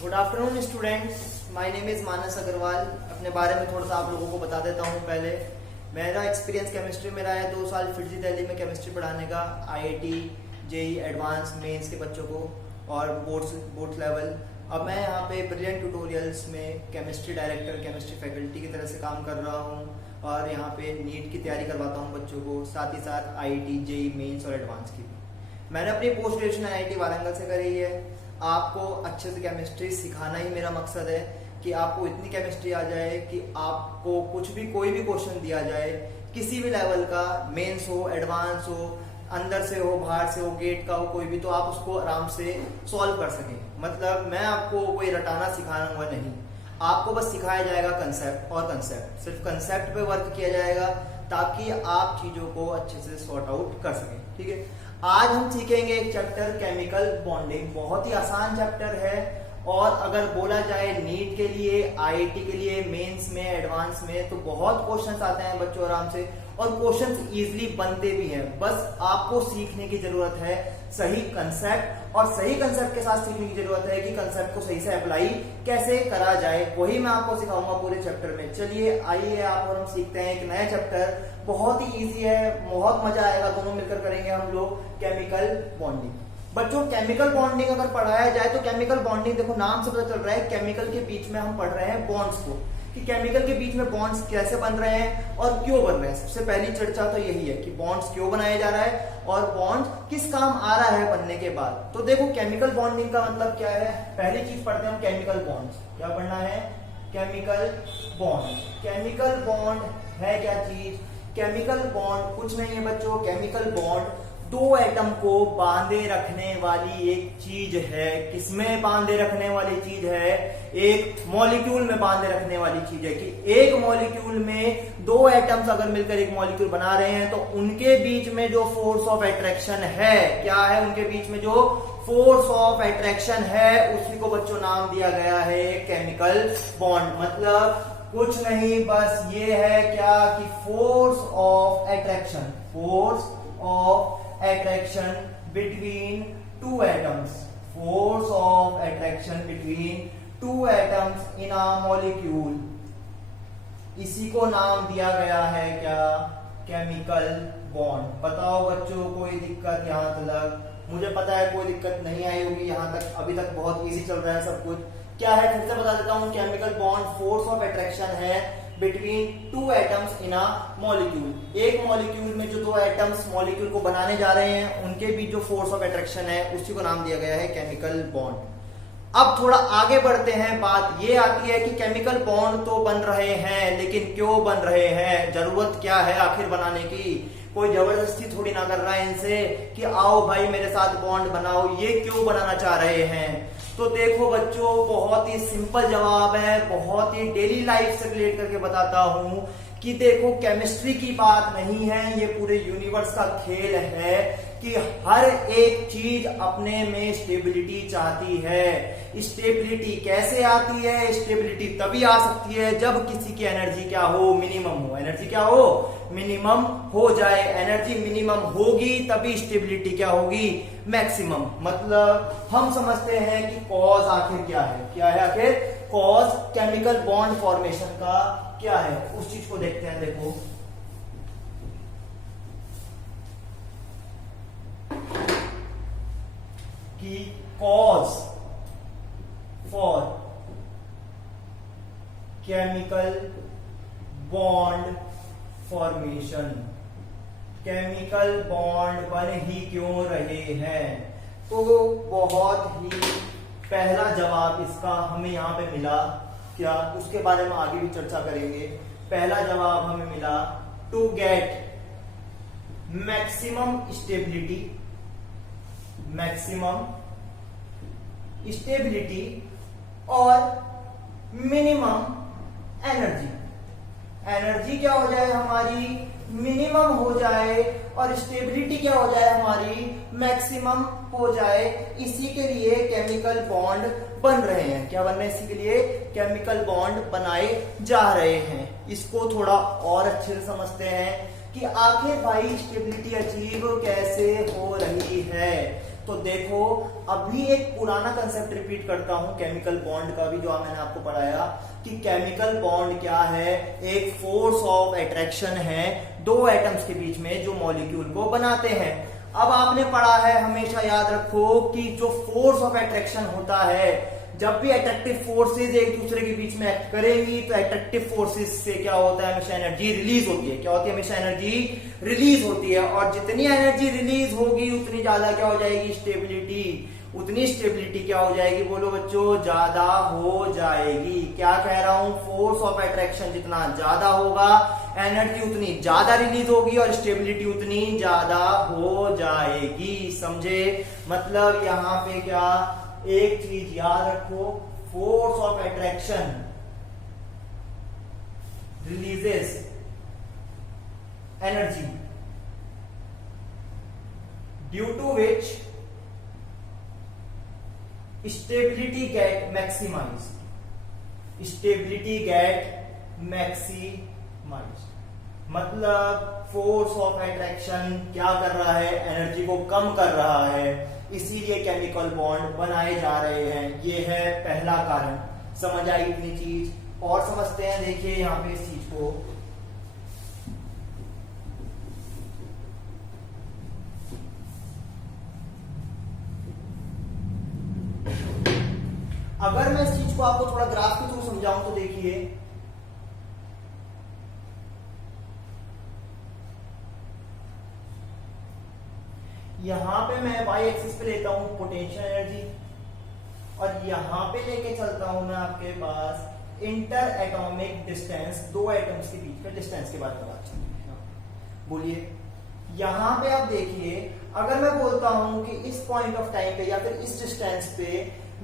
Good afternoon students, my name is Manas Agarwal. अपने बारे में थोड़ा सा आप लोगों को बता देता हूँ। पहले मेरा एक्सपीरियंस केमिस्ट्री में रहा है 2 साल फिरजी दिल्ली में केमिस्ट्री पढ़ाने का, आईआईटी जेई एडवांस मेंस के बच्चों को और बोर्ड लेवल। अब मैं यहाँ पे ब्रिलियंट ट्यूटोरियल्स में केमिस्ट्री डायरेक्टर, केमिस्ट्री फैकल्टी की तरह से काम कर रहा हूँ और यहाँ पे नीट की तैयारी करवाता हूँ बच्चों को, साथ ही साथ आईआईटी जेई मेंस और एडवांस की भी। मैंने अपनी पोस्ट ग्रेजुएशन आईआईटी वारंगल से करी है। आपको अच्छे से केमिस्ट्री सिखाना ही मेरा मकसद है कि आपको इतनी केमिस्ट्री आ जाए कि आपको कोई भी क्वेश्चन दिया जाए किसी भी लेवल का, मेंस हो, एडवांस हो, अंदर से हो, बाहर से हो, गेट का हो, कोई भी, तो आप उसको आराम से सॉल्व कर सकें। मतलब मैं आपको कोई रटाना सिखाऊंगा नहीं, आपको बस सिखाया जाएगा कंसेप्ट और कंसेप्ट, सिर्फ कंसेप्ट पे वर्क किया जाएगा ताकि आप चीजों को अच्छे से सॉर्ट आउट कर सकें। ठीक है, आज हम सीखेंगे एक चैप्टर केमिकल बॉन्डिंग। बहुत ही आसान चैप्टर है और अगर बोला जाए नीट के लिए, आईआईटी के लिए, मेंस में, एडवांस में, तो बहुत क्वेश्चंस आते हैं बच्चों आराम से, और क्वेश्चंस इजीली बनते भी हैं। बस आपको सीखने की जरूरत है सही कंसेप्ट, और सही कंसेप्ट के साथ सीखने की जरूरत है कि कंसेप्ट को सही से अप्लाई कैसे करा जाए। वही मैं आपको सिखाऊंगा पूरे चैप्टर में। चलिए आइए आप और हम सीखते हैं एक नया चैप्टर। बहुत ही इजी है, बहुत मजा आएगा, दोनों मिलकर करेंगे हम लोग केमिकल बॉन्डिंग। बच्चों केमिकल बॉन्डिंग अगर पढ़ाया जाए तो केमिकल बॉन्डिंग, देखो नाम से पता चल रहा है केमिकल के बीच में हम पढ़ रहे हैं बॉन्ड्स को, कि केमिकल के बीच में बॉन्ड्स कैसे बन रहे हैं और क्यों बन रहे हैं। सबसे पहली चर्चा तो यही है कि बॉन्ड्स क्यों बनाया जा रहा है और बॉन्ड्स किस काम आ रहा है बनने के बाद। तो देखो केमिकल बॉन्डिंग का मतलब क्या है। पहली चीज पढ़ते हैं हम केमिकल बॉन्ड्स। क्या पढ़ना है? Chemical bond. केमिकल बॉन्ड है क्या चीज? केमिकल बॉन्ड कुछ नहीं है बच्चों, केमिकल बॉन्ड दो एटम को बांधे रखने वाली एक चीज है। किसमें बांधे रखने वाली चीज है? एक मॉलिक्यूल में बांधे रखने वाली चीज है। कि एक मॉलिक्यूल में दो एटम्स अगर मिलकर एक मॉलिक्यूल बना रहे हैं तो उनके बीच में जो फोर्स ऑफ अट्रैक्शन है, क्या है उनके बीच में जो फोर्स ऑफ अट्रैक्शन है, उसी को बच्चों नाम दिया गया है केमिकल बॉन्ड। मतलब कुछ नहीं, बस ये है क्या कि force of attraction, force of attraction between two atoms, force of attraction between two atoms in a molecule, इसी को नाम दिया गया है क्या? Chemical bond. बताओ बच्चों कोई दिक्कत यहाँ तक? मुझे पता है कोई दिक्कत नहीं आई होगी यहाँ तक, अभी तक बहुत इजी चल रहा है सब कुछ। क्या है फिर से बता देता हूँ। Chemical bond force of attraction है between two atoms in a molecule. एक मॉलिक्यूल में जो दो एटम्स मॉलिक्यूल को बनाने जा रहे हैं उनके बीच जो फोर्स ऑफ अट्रैक्शन है उसी को नाम दिया गया है केमिकल बॉन्ड। अब थोड़ा आगे बढ़ते हैं। बात ये आती है कि केमिकल बॉन्ड तो बन रहे हैं, लेकिन क्यों बन रहे हैं? जरूरत क्या है आखिर बनाने की? कोई जबरदस्ती थोड़ी ना कर रहा है इनसे कि आओ भाई मेरे साथ बॉन्ड बनाओ। ये क्यों बनाना चाह रहे हैं? तो देखो बच्चों बहुत ही सिंपल जवाब है, बहुत ही डेली लाइफ से रिलेट करके बताता हूं कि देखो केमिस्ट्री की बात नहीं है, ये पूरे यूनिवर्स का खेल है कि हर एक चीज अपने में स्टेबिलिटी चाहती है। स्टेबिलिटी कैसे आती है? स्टेबिलिटी तभी आ सकती है जब किसी की एनर्जी क्या हो? मिनिमम हो। एनर्जी क्या हो? मिनिमम हो जाए। एनर्जी मिनिमम होगी तभी स्टेबिलिटी क्या होगी? मैक्सिमम। मतलब हम समझते हैं कि कॉज आखिर क्या है? क्या है आखिर कॉज केमिकल बॉन्ड फॉर्मेशन का? क्या है उस चीज को देखते हैं। देखो कि cause for chemical bond formation, chemical bond बन ही क्यों रहे हैं? तो बहुत ही पहला जवाब इसका हमें यहां पे मिला। क्या? उसके बारे में आगे भी चर्चा करेंगे। पहला जवाब हमें मिला to get maximum stability, maximum stability और मिनिमम एनर्जी। एनर्जी क्या हो जाए हमारी? मिनिमम हो जाए और स्टेबिलिटी क्या हो जाए हमारी? मैक्सिमम हो जाए। इसी के लिए केमिकल बॉन्ड बन रहे हैं। क्या बन रहे हैं? इसी के लिए केमिकल बॉन्ड बनाए जा रहे हैं। इसको थोड़ा और अच्छे से समझते हैं कि आखिर भाई स्टेबिलिटी अचीव कैसे हो रही है। तो देखो अभी एक पुराना कंसेप्ट रिपीट करता हूं केमिकल बॉन्ड का भी, जो मैंने आपको पढ़ाया कि केमिकल बॉन्ड क्या है, एक फोर्स ऑफ अट्रैक्शन है दो एटम्स के बीच में जो मॉलिक्यूल को बनाते हैं। अब आपने पढ़ा है, हमेशा याद रखो कि जो फोर्स ऑफ अट्रैक्शन होता है, जब भी अट्रैक्टिव फोर्सेस एक दूसरे के बीच में एक्ट करेंगी तो अट्रैक्टिव फोर्सेस से क्या होता है, हमेशा एनर्जी रिलीज होती है। क्या होती है, हमेशा एनर्जी रिलीज होती है, और जितनी एनर्जी रिलीज होगी उतनी ज्यादा क्या हो जाएगी, स्टेबिलिटी। उतनी स्टेबिलिटी क्या हो जाएगी, बोलो बच्चों, ज्यादा हो जाएगी। क्या कह रहा हूं, फोर्स ऑफ अट्रैक्शन जितना ज्यादा होगा एनर्जी उतनी ज्यादा रिलीज होगी और स्टेबिलिटी उतनी ज्यादा हो जाएगी। समझे? मतलब यहां पे क्या, एक चीज याद रखो, force of attraction releases energy due to which stability get maximize. Stability get maximize मतलब फोर्स ऑफ अट्रैक्शन क्या कर रहा है, एनर्जी को कम कर रहा है, इसीलिए केमिकल बॉन्ड बनाए जा रहे हैं। ये है पहला कारण। समझ आई इतनी चीज? और समझते हैं, देखिए यहां पे इस चीज को, अगर मैं इस चीज को आपको थोड़ा ग्राफ के थ्रू समझाऊं तो देखिए, यहां पे मैं y एक्सिस पे लेता हूं पोटेंशियल एनर्जी, और यहां पे लेके चलता हूं मैं आपके पास इंटर एटॉमिक डिस्टेंस, दो एटम्स के बीच का डिस्टेंस के बारे में बात चल रही है। बोलिए, यहां पे आप देखिए, अगर मैं बोलता हूं कि इस पॉइंट ऑफ टाइम पे या फिर इस डिस्टेंस पे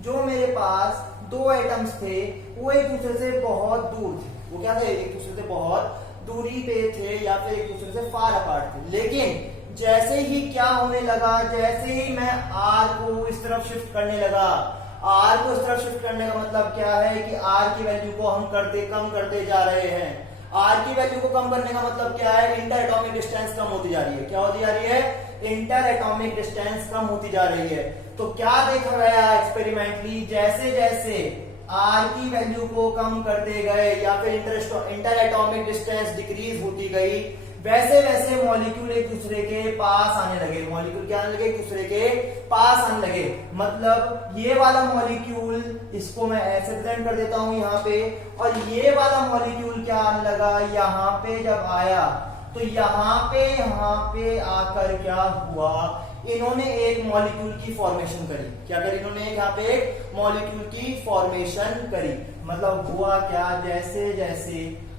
जो मेरे पास दो एटम्स थे वो एक दूसरे से बहुत दूर थे, वो क्या थे, एक दूसरे से बहुत दूरी पे थे या फिर एक दूसरे से फार अपार्ट थे। लेकिन जैसे ही क्या होने लगा, जैसे ही मैं आर को इस तरफ शिफ्ट करने लगा, आर को इस तरफ शिफ्ट करने का मतलब क्या है कि आर की वैल्यू को हम कम करते जा रहे हैं। आर की वैल्यू को कम करने का मतलब क्या है, इंटर एटॉमिक डिस्टेंस कम होती जा रही है। क्या होती जा रही है, इंटर एटॉमिक डिस्टेंस कम होती जा रही है। तो क्या देखा गया एक्सपेरिमेंटली, जैसे जैसे आर की वैल्यू को कम करते गए या फिर इंटर एटॉमिक डिस्टेंस डिक्रीज होती गई, वैसे वैसे मॉलिक्यूल एक दूसरे के पास आने लगे। मॉलिक्यूल क्या आने लगे, एक दूसरे के पास आने लगे। मतलब ये वाला मॉलिक्यूल, इसको मैं ऐसे प्रेजेंट कर देता हूं यहाँ पे, और ये वाला मॉलिक्यूल क्या आने लगा, यहाँ पे जब आया तो यहाँ पे आकर क्या हुआ, इन्होंने एक मॉलिक्यूल की फॉर्मेशन करी। क्या करी इन्होंने, यहाँ पे एक मॉलिक्यूल की फॉर्मेशन करी। मतलब हुआ क्या, जैसे जैसे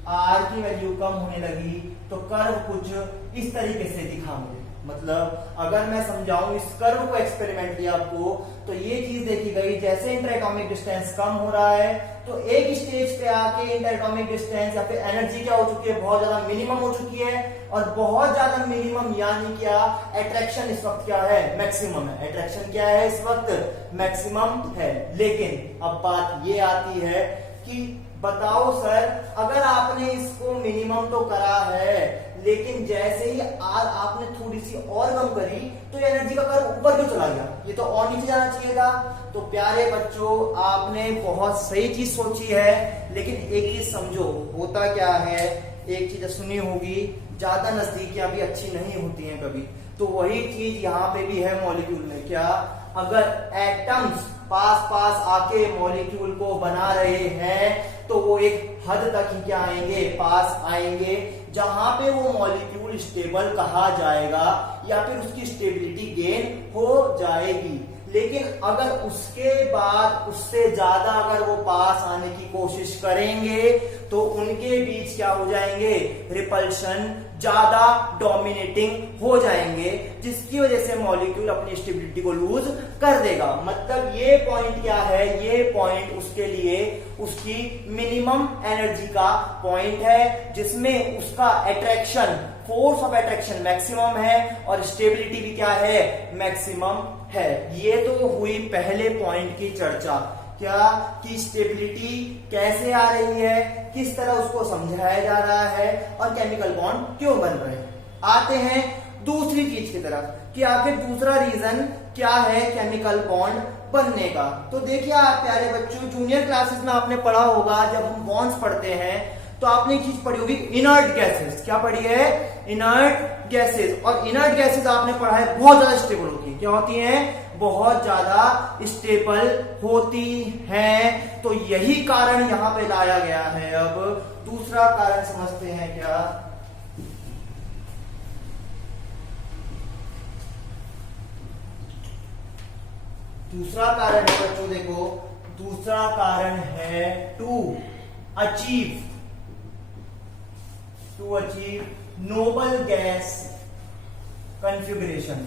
आर की वैल्यू कम होने लगी तो कर्व कुछ इस तरीके से दिखा मुझे। मतलब अगर मैं समझाऊं इस कर्व को एक्सपेरिमेंटली आपको, तो ये चीज देखी गई, जैसे इंटर एटॉमिक डिस्टेंस कम हो रहा है तो एक स्टेज पे आके इंटर एटॉमिक डिस्टेंस या फिर एनर्जी क्या हो चुकी है, बहुत ज्यादा मिनिमम हो चुकी है। और बहुत ज्यादा मिनिमम यानी क्या, अट्रैक्शन इस वक्त क्या है, मैक्सिमम है। अट्रैक्शन क्या है इस वक्त, मैक्सिमम है। लेकिन अब बात ये आती है कि बताओ सर, अगर आपने इसको मिनिमम तो करा है, लेकिन जैसे ही आपने थोड़ी सी और कम करी तो एनर्जी का कर्व ऊपर क्यों चला गया, ये तो और नीचे जाना चाहिए था। तो प्यारे बच्चों, आपने बहुत सही चीज सोची है, लेकिन एक चीज समझो, होता क्या है, एक चीज सुनी होगी, ज्यादा नजदीकियां भी अच्छी नहीं होती हैं कभी। तो वही चीज यहाँ पे भी है मॉलिक्यूल में। क्या, अगर एटम्स पास पास आके मॉलिक्यूल को बना रहे हैं तो वो एक हद तक ही क्या आएंगे, पास आएंगे, जहां पे वो मॉलिक्यूल स्टेबल कहा जाएगा या फिर उसकी स्टेबिलिटी गेन हो जाएगी। लेकिन अगर उसके बाद उससे ज्यादा अगर वो पास आने की कोशिश करेंगे तो उनके बीच क्या हो जाएंगे, रिपल्शन ज्यादा डोमिनेटिंग हो जाएंगे, जिसकी वजह से मॉलिक्यूल अपनी स्टेबिलिटी को लूज कर देगा। मतलब ये पॉइंट क्या है, ये पॉइंट उसके लिए उसकी मिनिमम एनर्जी का पॉइंट है, जिसमें उसका attraction, force of attraction maximum है और स्टेबिलिटी भी क्या है, मैक्सिमम है। ये तो हुई पहले पॉइंट की चर्चा, क्या कि स्टेबिलिटी कैसे आ रही है, किस तरह उसको समझाया जा रहा है और केमिकल बॉन्ड क्यों बन रहे हैं। आते हैं दूसरी चीज की तरफ कि आखिर दूसरा रीजन क्या है केमिकल बॉन्ड बनने का। तो देखिए आप प्यारे बच्चों, जूनियर क्लासेस में आपने पढ़ा होगा, जब हम बॉन्ड्स पढ़ते हैं तो आपने एक चीज पढ़ी होगी, इनर्ट गैसेस। क्या पढ़ी है? Inert gases. और इनर्ट गैसेस आपने पढ़ा है बहुत ज्यादा स्टेबल होती है। क्या होती हैं? बहुत ज्यादा स्टेबल होती हैं। तो यही कारण यहां पे लाया गया है। अब दूसरा कारण समझते हैं क्या? दूसरा कारण है बच्चों, देखो दूसरा कारण है to achieve noble gas configuration.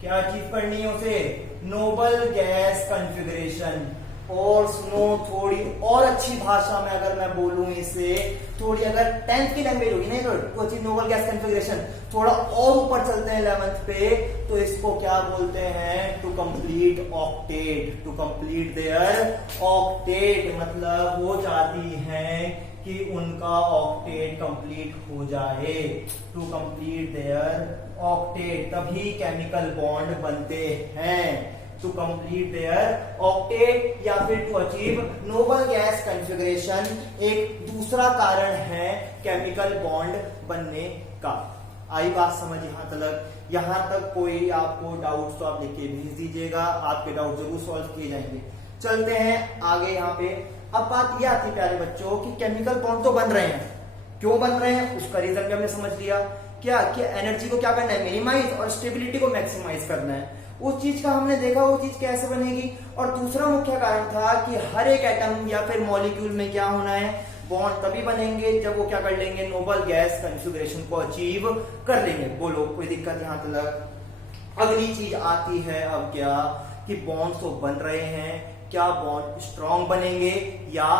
क्या अचीव करनी है उसे? Noble gas configuration. और सुनो, थोड़ी और अच्छी भाषा में अगर मैं बोलूं इसे, थोड़ी अगर 10th की लैंग्वेज होगी ना to achieve noble gas configuration, थोड़ा और ऊपर चलते हैं 11th पे, तो इसको क्या बोलते हैं? To complete octet. To complete their octet, मतलब वो चाहती हैं कि उनका ऑक्टेट कंप्लीट हो जाए। टू कंप्लीट देयर ऑक्टेट, तभी केमिकल बॉन्ड बनते हैं। टू कंप्लीट देयर ऑक्टेट या फिर to achieve noble gas configuration एक दूसरा कारण है केमिकल बॉन्ड बनने का। आई बात समझ यहां तक कोई आपको डाउट तो आप लिख के भेज दीजिएगा, आपके डाउट जरूर सॉल्व किए जाएंगे। चलते हैं आगे। यहाँ पे अब बात यह आती है प्यारे बच्चों कि केमिकल बॉन्ड तो बन रहे हैं, क्यों बन रहे हैं उसका रीजन भी हमने समझ लिया। क्या कि एनर्जी को क्या करना है? मिनिमाइज, और स्टेबिलिटी को मैक्सिमाइज करना है। उस चीज का हमने देखा वो चीज कैसे बनेगी। और दूसरा मुख्य कारण था कि हर एक एटम या फिर मॉलिक्यूल में क्या होना है? बॉन्ड तभी बनेंगे जब वो क्या कर लेंगे? नोबल गैस कॉन्फ़िगरेशन को अचीव कर लेंगे। बोलो कोई दिक्कत यहां तक? अगली चीज आती है अब क्या कि बॉन्ड तो बन रहे हैं, क्या बॉन्ड स्ट्रॉन्ग बनेंगे या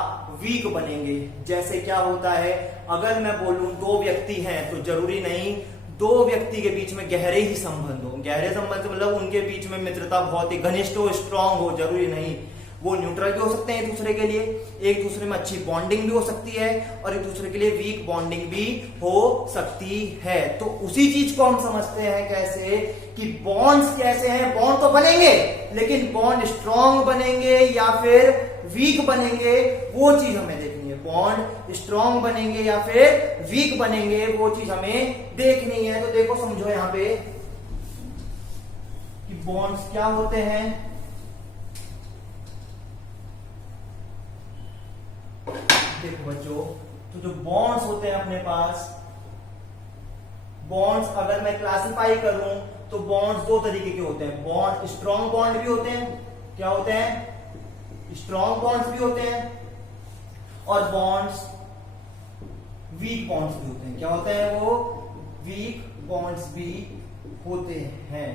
वीक बनेंगे? जैसे क्या होता है, अगर मैं बोलूं दो व्यक्ति हैं तो जरूरी नहीं दो व्यक्ति के बीच में गहरे ही संबंध हो। गहरे संबंध मतलब उनके बीच में मित्रता बहुत ही घनिष्ठ हो, स्ट्रांग हो, जरूरी नहीं। वो न्यूट्रल भी हो सकते हैं एक दूसरे के लिए, एक दूसरे में अच्छी बॉन्डिंग भी हो सकती है, और एक दूसरे के लिए वीक बॉन्डिंग भी हो सकती है। तो उसी चीज को हम समझते हैं कैसे कि बॉन्ड्स कैसे हैं? बॉन्ड तो बनेंगे, लेकिन बॉन्ड स्ट्रांग बनेंगे या फिर वीक बनेंगे, वो चीज हमें देखनी है। बॉन्ड स्ट्रांग बनेंगे या फिर वीक बनेंगे, वो चीज हमें देखनी है। तो देखो समझो यहां पे कि बॉन्ड्स क्या होते हैं। देखो बच्चों, तो जो बॉन्ड्स होते हैं अपने पास, बॉन्ड्स अगर मैं क्लासिफाई करूं तो बॉन्ड्स दो तरीके के होते हैं। बॉन्ड स्ट्रॉन्ग बॉन्ड भी होते हैं, क्या होते हैं? स्ट्रॉन्ग बॉन्ड्स भी होते हैं, और बॉन्ड्स वीक बॉन्ड्स भी होते हैं। क्या होते हैं वो? वीक बॉन्ड्स भी होते हैं।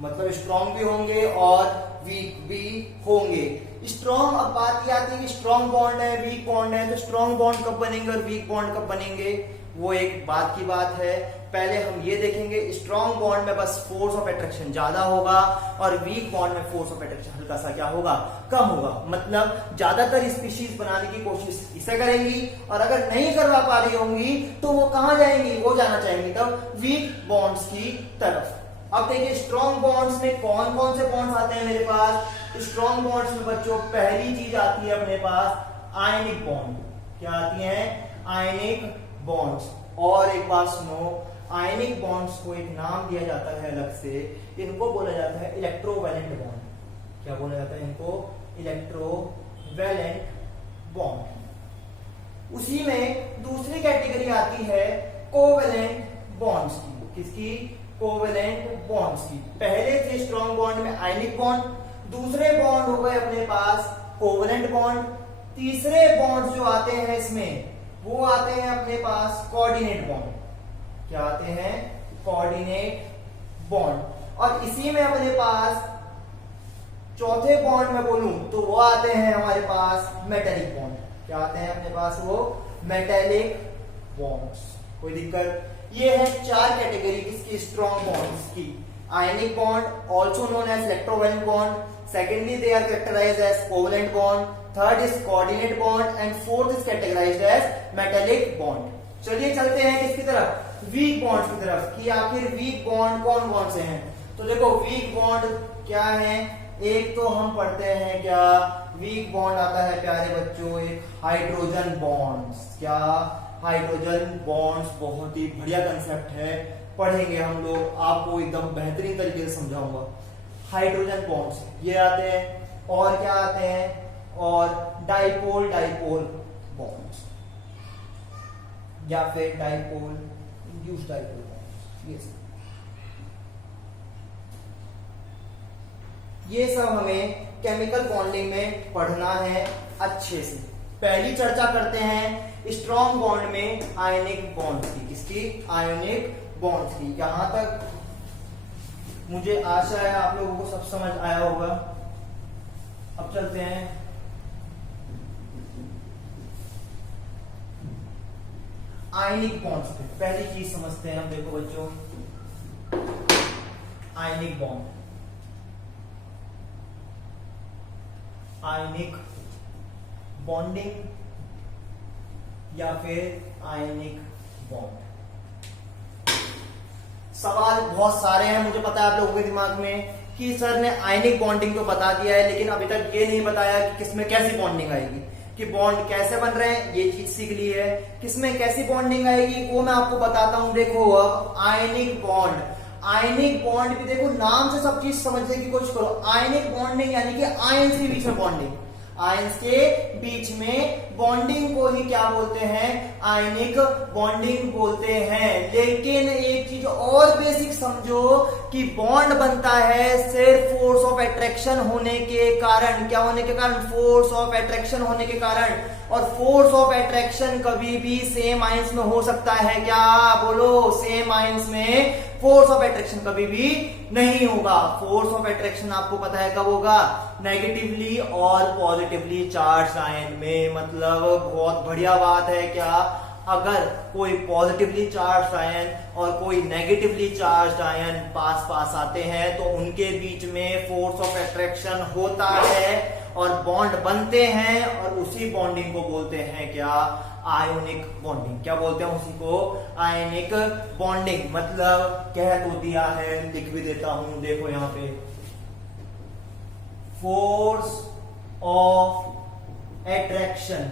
मतलब स्ट्रॉन्ग भी होंगे और वीक भी होंगे। स्ट्रॉन्ग, अब बात ये आती है कि स्ट्रॉन्ग बॉन्ड है, वीक बॉन्ड है, तो स्ट्रॉन्ग बॉन्ड कब बनेंगे और वीक बॉन्ड कब बनेंगे, वो एक बात की बात है। पहले हम ये देखेंगे, स्ट्रॉन्ग बॉन्ड में बस फोर्स ऑफ अट्रैक्शन ज्यादा होगा, और वीक बॉन्ड में फोर्स ऑफ अट्रैक्शन हल्का सा क्या होगा? कम होगा। मतलब ज्यादातर स्पीशीज बनाने की कोशिश इसे करेंगी, और अगर नहीं करवा पा रही होंगी तो वो कहां जाएंगी? वो जाना चाहेंगी तब वीक बॉन्ड्स की तरफ। अब देखिए स्ट्रॉन्ग बॉन्ड्स में कौन कौन से बॉन्ड्स आते हैं मेरे पास। स्ट्रॉन्ग बॉन्ड्स में बच्चों पहली चीज आती है अपने पास आयनिक बॉन्ड। क्या आती है? आयनिक बॉन्ड्स। और एक बात सुनो, आयनिक बॉन्ड्स को एक नाम दिया जाता है अलग से, इनको बोला जाता है इलेक्ट्रोवैलेंट बॉन्ड। क्या बोला जाता है इनको? Electrovalent bond. उसी में दूसरी कैटेगरी आती है कोवैलेंट बॉन्ड्स की। किसकी? कोवैलेंट बॉन्ड्स की। पहले थे स्ट्रॉन्ग बॉन्ड में आयनिक बॉन्ड, दूसरे बॉन्ड हो गए अपने पास कोवैलेंट बॉन्ड, तीसरे बॉन्ड जो आते हैं इसमें वो आते हैं अपने पास कोऑर्डिनेट बॉन्ड। क्या आते हैं? Coordinate bond. और इसी में अपने पास चौथे बॉन्ड में बोलूं तो वो आते हैं हमारे पास मेटेलिक बॉन्ड। क्या आते हैं अपने पास? वो मेटेलिक बॉन्ड्स। कोई दिक्कत? ये है चार कैटेगरी किसकी? स्ट्रॉन्ग बॉन्ड्स की। Ionic bond also known as electrovalent bond, secondly they are characterized as covalent bond, third is coordinate bond, and fourth is categorized as metallic bond. चलिए चलते हैं किसकी तरफ? वीक बॉन्ड्स की तरफ, कि आखिर वीक बॉन्ड कौन कौन से हैं। तो देखो वीक बॉन्ड क्या है, एक तो हम पढ़ते हैं क्या, वीक बॉन्ड आता है प्यारे बच्चों, एक हाइड्रोजन बॉन्ड्स। क्या, हाइड्रोजन बॉन्ड्स बहुत ही बढ़िया कंसेप्ट है, पढ़ेंगे हम लोग, आपको एकदम बेहतरीन तरीके से समझाऊंगा। हाइड्रोजन बॉन्ड्स ये आते हैं, और क्या आते हैं, और डाइपोल बॉन्ड्स या फिर डाइपोल इंड्यूस्ड डाइपोल बॉन्ड्स। ये सब हमें केमिकल बॉन्डिंग में पढ़ना है अच्छे से। पहली चर्चा करते हैं स्ट्रॉन्ग बॉन्ड में आयनिक बॉन्ड की। किसकी? आयनिक बॉन्ड की। यहां तक मुझे आशा है आप लोगों को सब समझ आया होगा। अब चलते हैं आयनिक बॉन्ड्स पे। पहली चीज समझते हैं हम, देखो बच्चों, आयनिक बॉन्ड, आयनिक बॉन्डिंग या फिर आयनिक बॉन्ड। सवाल बहुत सारे हैं, मुझे पता है आप लोगों के दिमाग में कि सर ने आयनिक बॉन्डिंग तो बता दिया है, लेकिन अभी तक ये नहीं बताया कि किसमें कैसी बॉन्डिंग आएगी, कि बॉन्ड कैसे बन रहे हैं, ये चीज सीख ली है। किसमें कैसी बॉन्डिंग आएगी वो मैं आपको बताता हूं। देखो अब आयनिक बॉन्ड, आयनिक बॉन्ड भी देखो, नाम से सब चीज समझने की कोशिश करो। आयनिक बॉन्डिंग यानी कि आयंस के बीच में बॉन्डिंग, आयंस के बीच में बॉन्डिंग को ही क्या बोलते हैं? आयनिक बॉन्डिंग बोलते हैं। लेकिन एक चीज और बेसिक समझो कि बॉन्ड बनता है सिर्फ फोर्स ऑफ अट्रैक्शन होने के कारण। क्या होने के कारण? फोर्स ऑफ अट्रैक्शन होने के कारण। और फोर्स ऑफ अट्रैक्शन कभी भी सेम आयंस में हो सकता है क्या? बोलो, सेम आयंस में फोर्स ऑफ अट्रैक्शन कभी भी नहीं होगा। फोर्स ऑफ अट्रैक्शन आपको पता है कब होगा? नेगेटिवली और पॉजिटिवली चार्ज आयन में। मतलब बहुत बढ़िया बात है क्या, अगर कोई पॉजिटिवली चार्ज आयन और कोई नेगेटिवली चार्ज आयन पास पास आते हैं तो उनके बीच में फोर्स ऑफ अट्रैक्शन होता है और बॉन्ड बनते हैं, और उसी बॉन्डिंग को बोलते हैं क्या? Ionic bonding. क्या बोलते हैं उसी को? Ionic bonding. मतलब कह तो दिया है, लिख भी देता हूं, देखो यहां पे, फोर्स ऑफ अट्रैक्शन।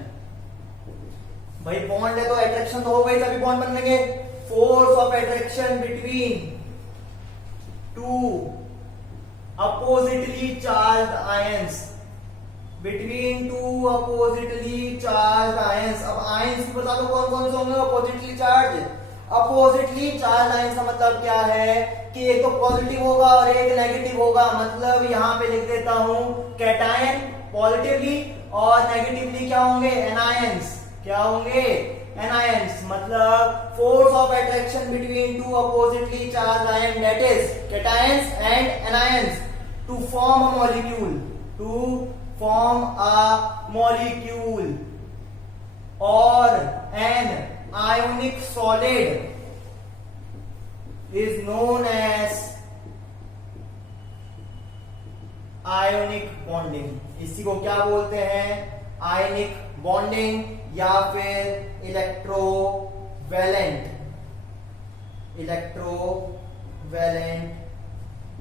भाई बॉन्ड है तो अट्रैक्शन तो हो गई, तभी बॉन्ड बनेंगे। Force of attraction between two oppositely charged ions, between two oppositely charge ions. अब आयंस बता दो कौन कौन से होंगे oppositely charge? Oppositely charge ions का मतलब क्या है कि एक तो पॉजिटिव होगा और एक नेगेटिव होगा। मतलब यहां पे लिख देता हूं कैटायन पॉजिटिवली और नेगेटिवली क्या होंगे? एनायंस। क्या होंगे? एनायंस। मतलब force of attraction between two oppositely charge ion, that is cations and anions, to form a molecule, to form a molecule or an ionic solid is known as ionic bonding। इसी को क्या बोलते हैं? Ionic bonding या फिर electrovalent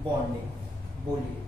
bonding. बोलिए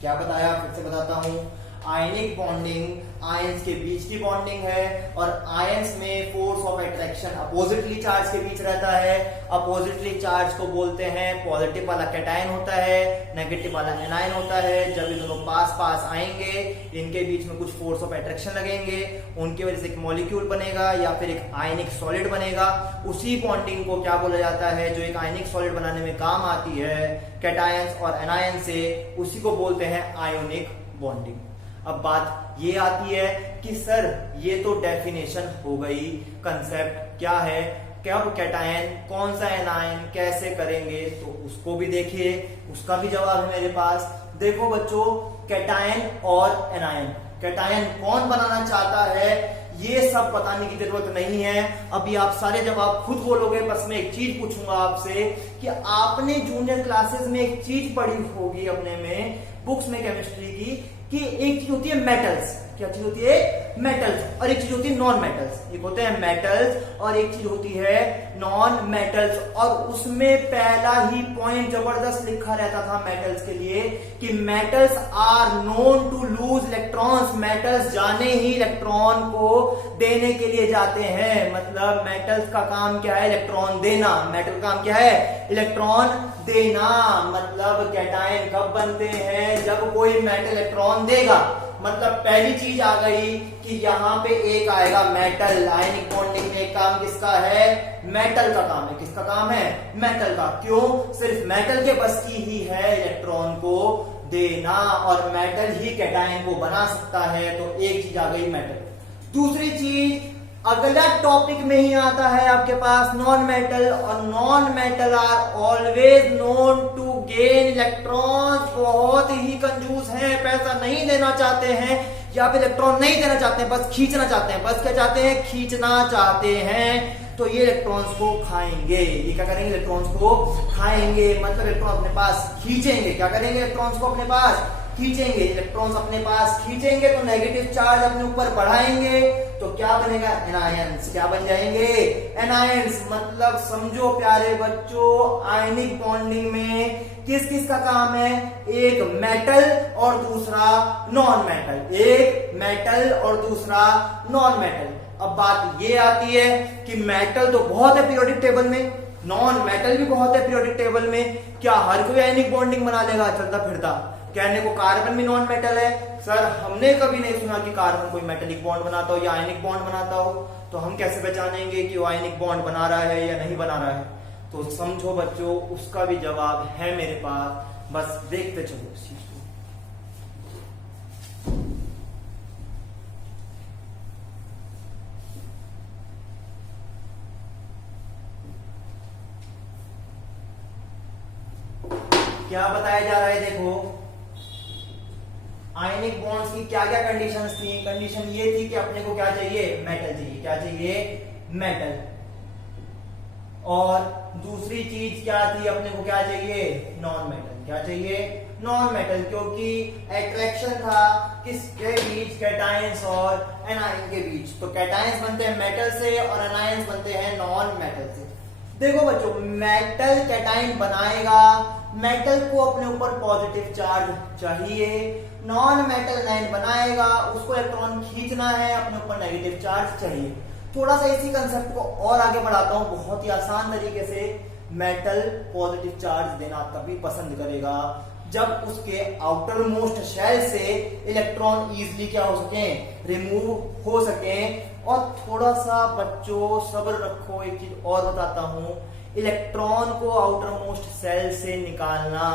क्या बताया? फिर से बताता हूं, आयनिक बॉन्डिंग आयंस के बीच की बॉन्डिंग है, और आयंस में force of attraction oppositely charge के बीच रहता है। अपोजिटली चार्ज को बोलते हैं, पॉजिटिव वाला कैटायन होता है, नेगेटिव वाला एनायन होता है। जब ये दोनों पास पास आएंगे, इनके बीच में कुछ फोर्स ऑफ अट्रैक्शन लगेंगे, उनकी वजह से एक मॉलिक्यूल बनेगा या फिर एक आयनिक सॉलिड बनेगा। उसी बॉन्डिंग को क्या बोला जाता है? जो एक आयनिक सॉलिड बनाने में काम आती है कैटायंस और एनायन से, उसी को बोलते हैं आयोनिक बॉन्डिंग। अब बात ये आती है कि सर ये तो डेफिनेशन हो गई, कंसेप्ट क्या है, कब कैटायन, कौन सा एनायन, कैसे करेंगे, तो उसको भी देखिए, उसका भी जवाब है मेरे पास। देखो बच्चों, कैटायन और एनायन, कैटायन कौन बनाना चाहता है ये सब बताने की जरूरत नहीं है। अभी आप सारे जवाब खुद बोलोगे। बस मैं एक चीज पूछूंगा आपसे कि आपने जूनियर क्लासेस में एक चीज पढ़ी होगी अपने में बुक्स में केमिस्ट्री की, कि एक चीज होती है मेटल्स। क्या चीज होती है? मेटल्स। और एक चीज होती है नॉन मेटल्स। एक होते हैं मेटल्स और एक चीज होती है नॉन मेटल्स। और उसमें पहला ही पॉइंट जबरदस्त लिखा रहता था मेटल्स के लिए कि metals are known to lose electrons. Metals जाने ही इलेक्ट्रॉन को देने के लिए जाते हैं। मतलब मेटल्स का काम क्या है? इलेक्ट्रॉन देना। मेटल का काम क्या है? इलेक्ट्रॉन देना। मतलब कैटायन कब बनते हैं? जब कोई मेटल इलेक्ट्रॉन देगा। मतलब पहली चीज आ गई कि यहां पे एक आएगा मेटल। आयनिक बॉन्डिंग में काम किसका है? मेटल का काम है। किसका काम है? मेटल का। क्यों? सिर्फ मेटल के बस की ही है इलेक्ट्रॉन को देना और मेटल ही कैटायन को बना सकता है। तो एक चीज आ गई मेटल। दूसरी चीज अगला टॉपिक में ही आता है आपके पास नॉन मेटल। और non metal are always known to gain electrons. बहुत ही कंजूस हैं, पैसा नहीं देना चाहते हैं या फिर इलेक्ट्रॉन नहीं देना चाहते हैं, बस खींचना चाहते हैं। बस क्या चाहते हैं? खींचना चाहते हैं। तो ये इलेक्ट्रॉन्स को खाएंगे। ये क्या करेंगे? इलेक्ट्रॉन्स को खाएंगे। मतलब इलेक्ट्रॉन अपने पास खींचेंगे। क्या करेंगे? इलेक्ट्रॉन्स को अपने पास खींचेंगे। इलेक्ट्रॉन्स अपने पास खींचेंगे तो नेगेटिव चार्ज अपने ऊपर बढ़ाएंगे तो क्या बनेगा? एनायंस। क्या बन जाएंगे? एनायंस। मतलब समझो प्यारे बच्चों, आयनिक बॉन्डिंग में किस किस का काम है? एक मेटल और दूसरा नॉन मेटल। एक मेटल और दूसरा नॉन मेटल। अब बात ये आती है कि मेटल तो बहुत है पीरियोडिक टेबल में, नॉन मेटल भी बहुत है पीरियोडिक टेबल में। क्या हर कोई आयनिक बॉन्डिंग बना लेगा चलता फिरता? कहने को कार्बन भी नॉन मेटल है। सर हमने कभी नहीं सुना कि कार्बन कोई मेटेलिक बॉन्ड बनाता हो या आयनिक बॉन्ड बनाता हो। तो हम कैसे पहचानेंगे कि वो आयनिक बॉन्ड बना रहा है या नहीं बना रहा है? तो समझो बच्चों, उसका भी जवाब है मेरे पास, बस देखते चलो इस चीज को। क्या बताया जा रहा है? देखो आयनिक बॉन्ड्स की क्या क्या कंडीशंस थी? कंडीशन ये थी कि अपने को क्या चाहिए? मेटल चाहिए। क्या चाहिए? मेटल। और दूसरी चीज क्या थी? अपने को क्या चाहिए? Non metal. क्या चाहिए? Non metal. क्योंकि अट्रैक्शन था किसके बीच? कैटायंस और एनायन के बीच। तो कैटायंस बनते हैं मेटल से और एनायंस बनते हैं नॉन मेटल से। देखो बच्चों, मेटल कैटायन बनाएगा, मेटल को अपने ऊपर पॉजिटिव चार्ज चाहिए। नॉन मेटल एनायन बनाएगा, उसको इलेक्ट्रॉन खींचना है, अपने ऊपर नेगेटिव चार्ज चाहिए। थोड़ा सा इसी कंसेप्ट को और आगे बढ़ाता हूं बहुत ही आसान तरीके से। मेटल पॉजिटिव चार्ज देना तभी पसंद करेगा जब उसके आउटर मोस्ट शेल से इलेक्ट्रॉन इजीली क्या हो सके? रिमूव हो सके। और थोड़ा सा बच्चों सब्र रखो, एक चीज और बताता हूं। इलेक्ट्रॉन को आउटर मोस्ट सेल से निकालना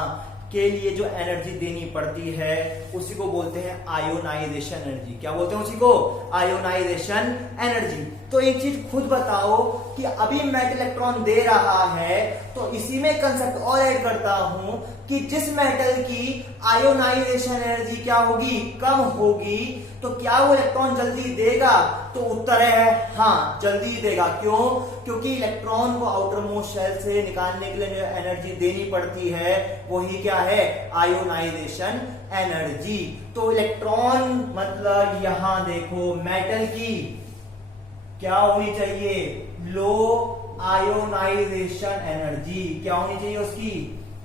के लिए जो एनर्जी देनी पड़ती है उसी को बोलते हैं आयोनाइजेशन एनर्जी। क्या बोलते हैं उसी को? Ionization energy. तो एक चीज खुद बताओ कि अभी मेटल इलेक्ट्रॉन दे रहा है, तो इसी में कंसेप्ट और ऐड करता हूं कि जिस मेटल की आयोनाइजेशन एनर्जी क्या होगी? कम होगी। तो क्या वो इलेक्ट्रॉन जल्दी देगा? तो उत्तर है हाँ, जल्दी देगा। क्यों? क्योंकि इलेक्ट्रॉन को आउटर मोस्ट शेल से निकालने के लिए जो एनर्जी देनी पड़ती है वही क्या है? Ionisation energy. तो इलेक्ट्रॉन मतलब यहां देखो मेटल की क्या होनी चाहिए? Low ionization energy. क्या होनी चाहिए उसकी?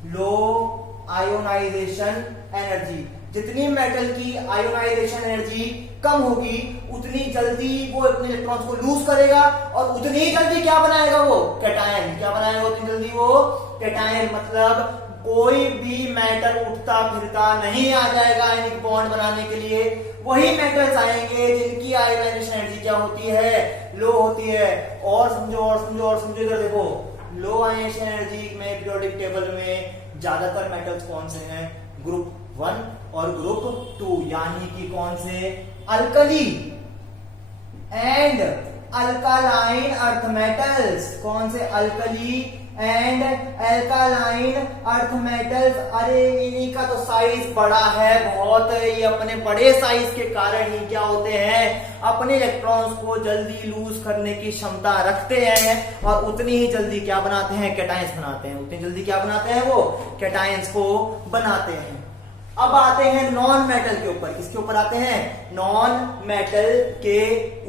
Low ionization energy. जितनी मेटल की आयोनाइजेशन एनर्जी कम होगी उतनी जल्दी वो अपने इलेक्ट्रॉन्स को लूज करेगा और उतनी ही जल्दी क्या बनाएगा? वो कैटायन। क्या बनाएगा उतनी जल्दी? वो कैटायन। मतलब कोई भी मेटल उठता फिरता नहीं आ जाएगा आयनिक बॉन्ड बनाने के लिए। वही मेटल्स आएंगे जिनकी आयोनाइजेशन एनर्जी क्या होती है? लो होती है। और समझो और समझो और समझो, इधर देखो, लो आयोनाइजेशन एनर्जी में पीरियोडिक टेबल में ज्यादातर मेटल्स कौन से हैं? ग्रुप 1 और ग्रुप 2, यानी कि कौन से? Alkali and alkaline earth metals. कौन से? Alkali and alkaline earth metals. अरे इन्हीं का तो साइज बड़ा है बहुत। ये अपने बड़े साइज के कारण ही क्या होते हैं? अपने इलेक्ट्रॉन्स को जल्दी लूज करने की क्षमता रखते हैं और उतनी ही जल्दी क्या बनाते हैं? कैटायंस बनाते हैं। उतनी जल्दी क्या बनाते हैं? वो कैटायंस को बनाते हैं। अब आते हैं नॉन मेटल के ऊपर। किसके ऊपर आते हैं? नॉन मेटल के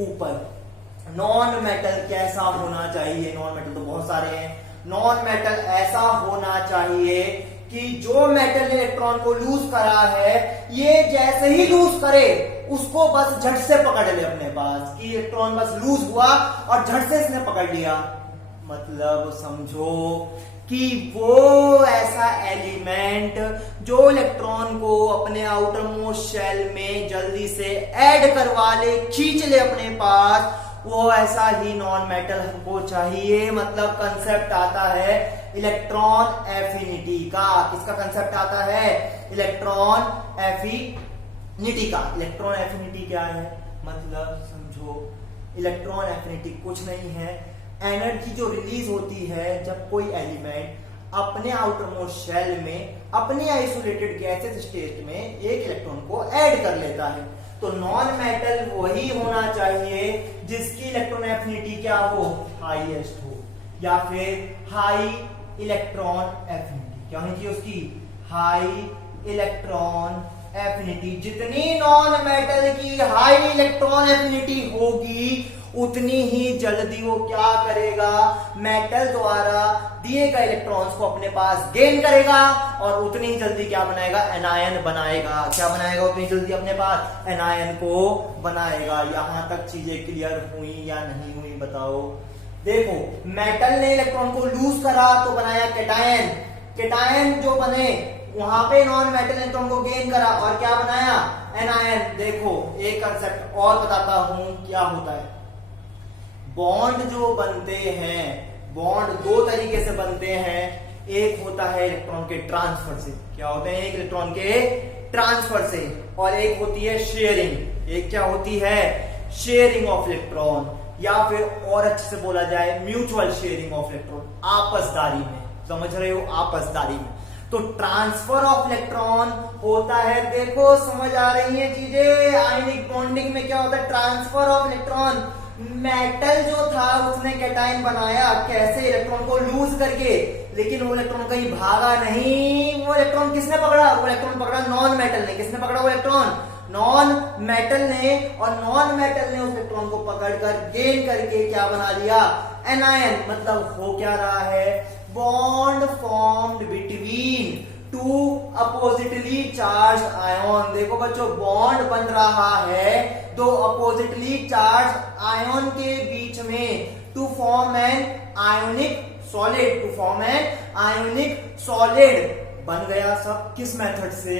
ऊपर। नॉन मेटल कैसा होना चाहिए? नॉन मेटल तो बहुत सारे हैं। नॉन मेटल ऐसा होना चाहिए कि जो मेटल ने इलेक्ट्रॉन को लूज करा है, ये जैसे ही लूज करे उसको बस झट से पकड़ ले अपने पास, कि इलेक्ट्रॉन बस लूज हुआ और झट से इसने पकड़ लिया। मतलब समझो कि वो ऐसा एलिमेंट जो इलेक्ट्रॉन को अपने आउटर मोस्ट शेल में जल्दी से ऐड करवा ले, खींच ले अपने पास, वो ऐसा ही नॉन मेटल हमको चाहिए। मतलब कंसेप्ट आता है इलेक्ट्रॉन एफिनिटी का। किसका कंसेप्ट आता है? इलेक्ट्रॉन एफिनिटी का। इलेक्ट्रॉन एफिनिटी क्या है? मतलब समझो, इलेक्ट्रॉन एफिनिटी कुछ नहीं है, एनर्जी जो रिलीज होती है जब कोई एलिमेंट अपने आउटर मोस्ट शेल में अपनी आइसोलेटेड गैसेस स्टेट में एक इलेक्ट्रॉन को ऐड कर लेता है। तो नॉन मेटल वही होना चाहिए जिसकी इलेक्ट्रॉन एफिनिटी क्या हो? हाईएस्ट हो, या फिर हाई इलेक्ट्रॉन एफिनिटी। क्या होनी चाहिए उसकी? High electron affinity. जितनी नॉन मेटल की हाई इलेक्ट्रॉन एफिनिटी होगी उतनी ही जल्दी वो क्या करेगा? मेटल द्वारा दिए गए इलेक्ट्रॉन्स को अपने पास गेन करेगा और उतनी ही जल्दी क्या बनाएगा? एनायन बनाएगा। क्या बनाएगा? उतनी जल्दी अपने पास एनायन को बनाएगा। यहां तक चीजें क्लियर हुई या नहीं हुई बताओ? देखो, मेटल ने इलेक्ट्रॉन को लूज करा तो बनाया कैटायन। कैटायन जो बने वहां पे नॉन मेटल इलेक्ट्रॉन को गेन करा और क्या बनाया? एनायन। देखो, एक कंसेप्ट और बताता हूं क्या होता है। बॉन्ड जो बनते हैं, बॉन्ड दो तरीके से बनते हैं। एक होता है इलेक्ट्रॉन के ट्रांसफर से। क्या होते हैं? एक इलेक्ट्रॉन के ट्रांसफर से, और एक होती है शेयरिंग। एक क्या होती है? शेयरिंग ऑफ इलेक्ट्रॉन, या फिर और अच्छे से बोला जाए म्यूचुअल शेयरिंग ऑफ इलेक्ट्रॉन, आपसदारी में। समझ रहे हो? आपसदारी में। तो ट्रांसफर ऑफ इलेक्ट्रॉन होता है, देखो समझ आ रही है चीजें? आयनिक बॉन्डिंग में क्या होता है? Transfer of electron. मेटल जो था उसने कैटायन बनाया, कैसे? इलेक्ट्रॉन को लूज करके, लेकिन वो इलेक्ट्रॉन कहीं भागा नहीं। वो इलेक्ट्रॉन किसने पकड़ा? वो इलेक्ट्रॉन पकड़ा नॉन मेटल ने। किसने पकड़ा वो इलेक्ट्रॉन? नॉन मेटल ने। और नॉन मेटल ने उस इलेक्ट्रॉन को पकड़कर गेन करके क्या बना लिया? एनायन। मतलब हो क्या रहा है? Bond formed between two oppositely charge ion. देखो बच्चों, बॉन्ड बन रहा है दो अपोजिटली चार्ज आयन के बीच में, to form an ionic solid. To form an ionic solid बन गया सब। किस मेथड से?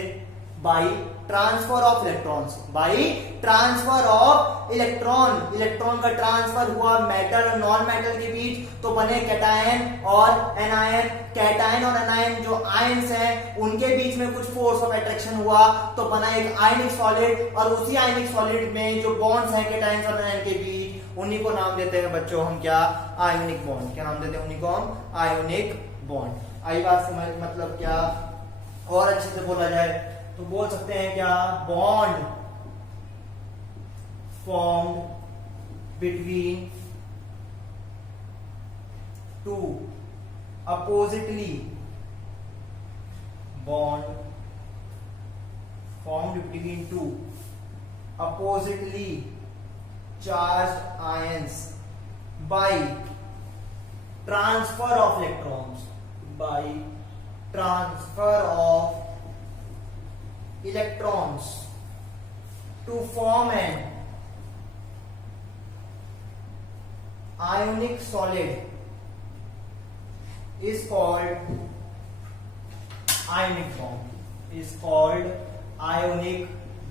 By transfer of electrons. By transfer of electron. Electron का ट्रांसफर हुआ मेटल और नॉन मेटल के बीच, तो बने कैटायन और एनायन। कैटायन और एनायन जो आयंस हैं उनके बीच में कुछ फोर्स ऑफ अट्रैक्शन हुआ तो बना एक आयनिक सॉलिड, और उसी आयनिक सॉलिड में जो बॉन्ड्स हैं कैटायन और एनायन के बीच, उन्हीं को नाम देते हैं बच्चों हम क्या? Ionic bond. क्या नाम देते हैं उन्हीं को? हम आयोनिक बॉन्ड। आई बात समझ? मतलब क्या और अच्छे से बोला जाए तो बोल सकते हैं क्या? Bond formed between two oppositely bond formed between two oppositely charge ions by transfer of electrons. By transfer of electrons to form an ionic solid is called ionic bond. Is called ionic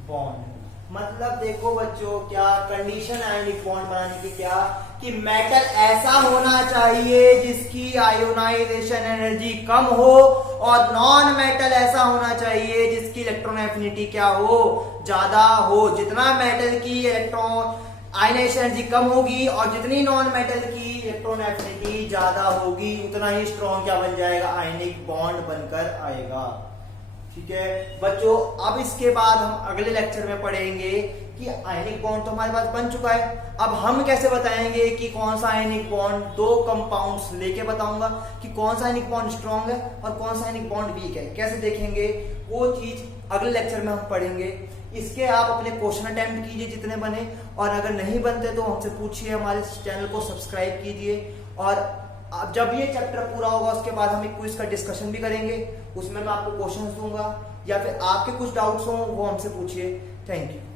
bond. मतलब देखो बच्चों, क्या condition ionic bond बनाने की? क्या कि metal ऐसा होना चाहिए जिसकी आयोनाइजेशन एनर्जी कम हो, और नॉन मेटल ऐसा होना चाहिए जिसकी इलेक्ट्रॉन एफिनिटी क्या हो? ज्यादा हो। जितना मेटल की इलेक्ट्रॉन आयोनाइजेशन एनर्जी कम होगी और जितनी नॉन मेटल की इलेक्ट्रॉन एफिनिटी ज्यादा होगी, उतना ही स्ट्रॉन्ग क्या बन जाएगा? आयनिक बॉन्ड बनकर आएगा। ठीक है बच्चों, अब इसके बाद हम अगले लेक्चर में पढ़ेंगे कि आयनिक बॉन्ड तो हमारे पास बन चुका है। अब हम कैसे बताएंगे कि कौन सा आयनिक बॉन्ड, दो कंपाउंड्स लेके बताऊंगा कि कौन सा आयनिक बॉन्ड स्ट्रांग है और कौन सा आयनिक बॉन्ड वीक है, कैसे देखेंगे वो चीज अगले लेक्चर में हम पढ़ेंगे। इसके आप अपने क्वेश्चन अटेम्प्ट कीजिए जितने बने, और अगर नहीं बनते तो हमसे पूछिए, हमारे चैनल को सब्सक्राइब कीजिए। और अब जब ये चैप्टर पूरा होगा उसके बाद हम एक क्विज का डिस्कशन भी करेंगे, उसमें मैं आपको क्वेश्चंस दूंगा या फिर आपके कुछ डाउट्स हो वो हमसे पूछिए। Thank you.